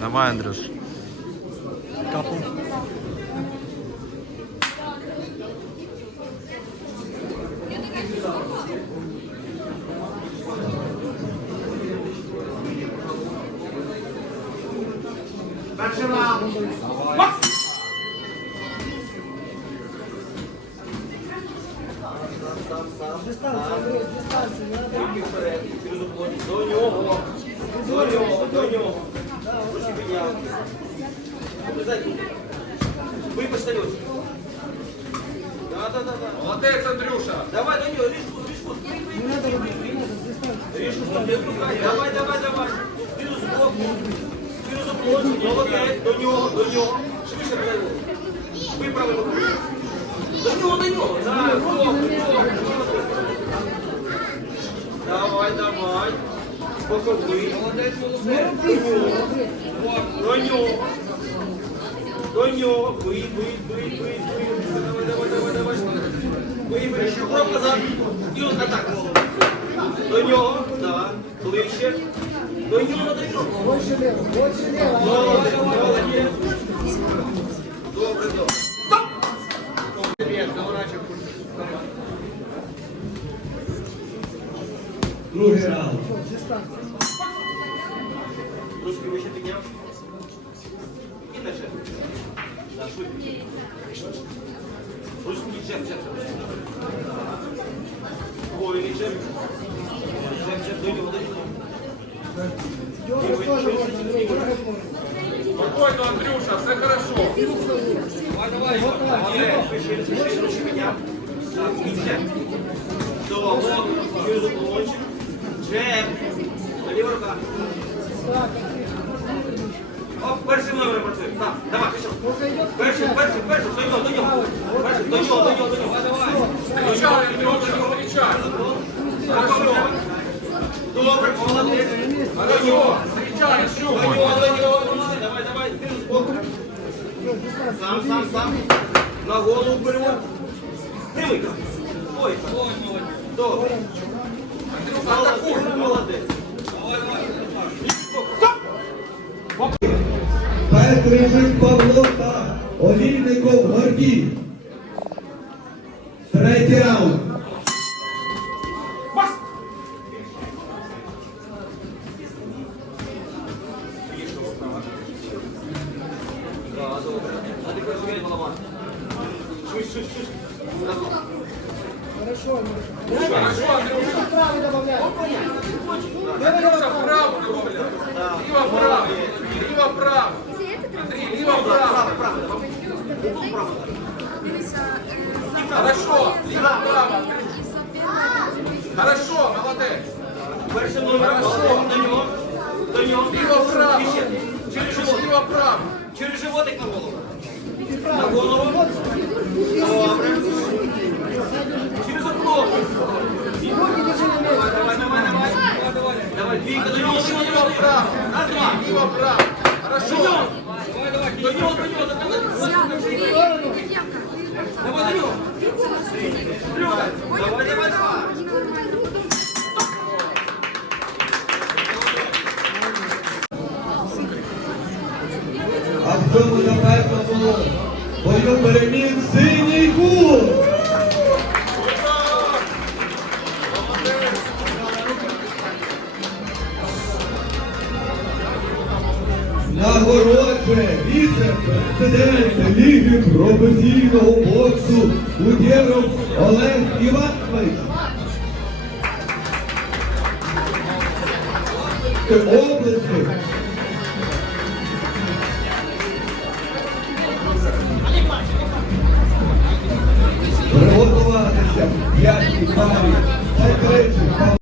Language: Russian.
Давай, Андрюш. Капу. До нього. До нього, до нього. Ручки підняв. Обов'язково. Ви почтальон. Да, да, да, да. Молодець, Андрюша! Давай до нього, ріжку, ріжку. Ріжку, не пускай. Давай, давай, давай. Спину з боку. Спину з боку. Молодець. До нього, до нього. Швидше давай. Виправи руку. До нього, до нього. Так, добре, добре. Давай, давай. Боковий. Молодець, молодець. До нього. До нього. Бий, бий, бий, бий, бий. Давай, давай, давай, давай. Бий, бий. Крок назад. І от атака. До нього. Так. Ближче. До нього, до нього. Молодець, молодець. Добре, добре. Стоп! Привіт, заворачуй. Другий раунд. Ручки вище підняв. джеб. Ой, не джеб. Джеб, джеб, до нього, до нього. Спокойно, Андрюша, все хорошо. Молодець. Вище, вище, вище, перший номер працює. Так, давай, пішов. Перший, перший, перший, до нього, до нього. Перший, до нього, до нього, до нього. Давай, давай. Встречай, Андрюша, встречай. Хорошо. Добре, молодець. Хорошо, встречай, До еще. нього, до нього. Давай, давай, ти збоку. Сам, сам, сам. На голову вперед. Прямий. Ой, ой, молодець. Добре. Молодець, молодець. Петрижик Олійников Гордій. Третій раунд. Да, добре. А ти кажеш, я голова. Швидше, швидше, швидше. Хорошо, Андрюша. Андрюша, вправо добавляй. Ліво, право. Ліво, право. Андрій, ліво, право. Право, право, давай. Угол право. Хорошо, ліво, право. Хорошо, молодець. Першим номером молодець. До нього. До нього. Ліво, право. Ще. Через живот. Ліво, право. Через животик на голову. На голову. Добре. Через уклон. Давай, давай, давай, давай. Давай, двійка до нього, до нього, до нього. Право. Раз, два. Ліво, право. До Хорошо. нього. До нього, до нього, до нього. А в цьому запеклому бою переміг синій кут. Нагороджує віце-президент Ліги професійного боксу Удєров Олег Іванович. Області. రాజ్యం ఇలాంటి ఇబ్బందులు